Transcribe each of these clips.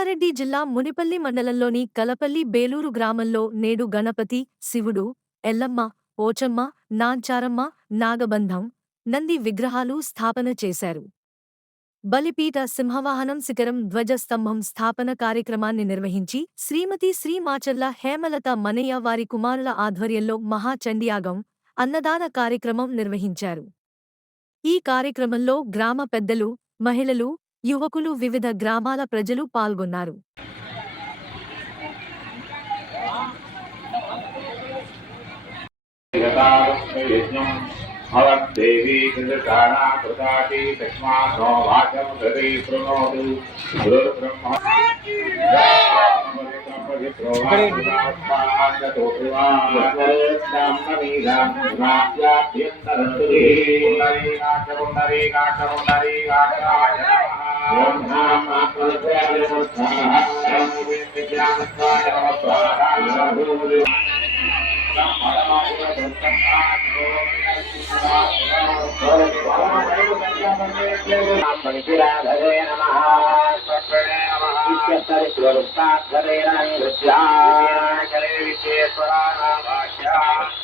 సంగారెడ్డి జిల్లా మునిపల్లి మండలంలోని కలపల్లి బేలూరు గ్రామంలో నేడు గణపతి, శివుడు, ఎల్లమ్మ, పోచమ్మ, నాంచారమ్మ, నాగబంధం, నంది విగ్రహాలు స్థాపన చేశారు. బలిపీఠ సింహవాహనం శిఖరం ధ్వజస్తంభం స్థాపన కార్యక్రమాన్ని నిర్వహించి శ్రీమతి శ్రీ మాచర్ల హేమలత మనయ్య వారి కుమారుల ఆధ్వర్యంలో మహాచండీయాగం, అన్నదాన కార్యక్రమం నిర్వహించారు. ఈ కార్యక్రమంలో గ్రామ పెద్దలు, మహిళలు, యువకులు, వివిధ గ్రామాల ప్రజలు పాల్గొన్నారు. దేవీ కృతానా కృతాటి తస్మాన్నో వాచం హృది శృణోతు గురుర్బ్రహ్మ పంకిరాధరే నమః ఇత్యత్తరిత్వరుక్తాధ్వరే నృత్యాకరే విశ్వేశ్వరానాభాష్యా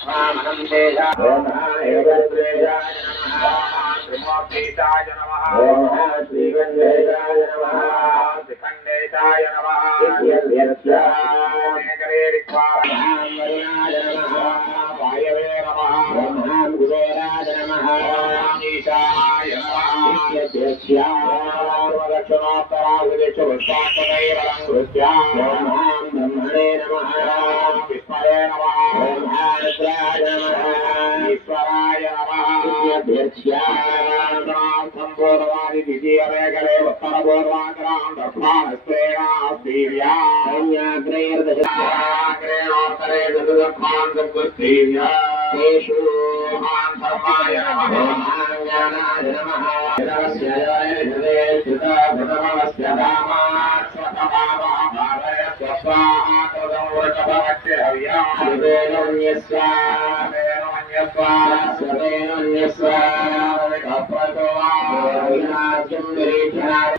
వామనం తేజాయ నమః ఏకద్వేషాయ నమః త్రిమూర్తీశాయ నమః శ్రీగణేశాయ నమః త్రికండేశాయ నమః ఇత్యర్థ్యర్త్యాకరే విశ్వారాయ నమః వాయవే నమః బ్రహ్మాన్ గురోరాయ నమః ఈశాయ నమః బ్రహ్మణే నమః విస్మరే నమః బ్రహ్మాయ నమః ఈశ్వరాయ నమః సంపూర్ణవాది ద్వితీయరేఖలే ఉత్తరపూర్వాంతరాం దర్భానస్త్రేణాస్త్రీర్యా సైన్యాగ్రేణోత్తరే చతుర్భాన్ సంకుస్త్రీర్యా తేషు మహాన్ ధర్మాయ నమః జ్ఞానాయ నమః జనస్య జయే శ్రుత భృతమవస్య ధామాత్ స్వతమావాభావయ స్వస్వాహా కృతం వృషభవస్య హవ్యా హృదేనన్యస్య స్వదేనన్యస్య కప్రతోవా వినాశం నిరీక్షణాయ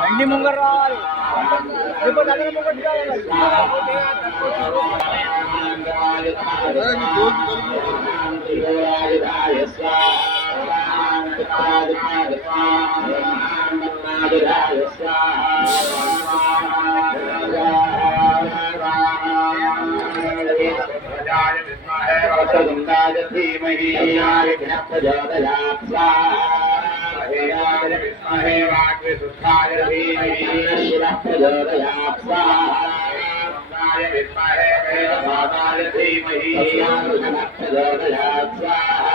బండి ముంగర రావాలి धीमहि प्रचोदयात् विद्महे वाग्विशुद्धाय धीमहि प्रचोदयात् स्वाहाय विद्महे वेदभागाय धीमहि प्रचोदयात् स्वाहा।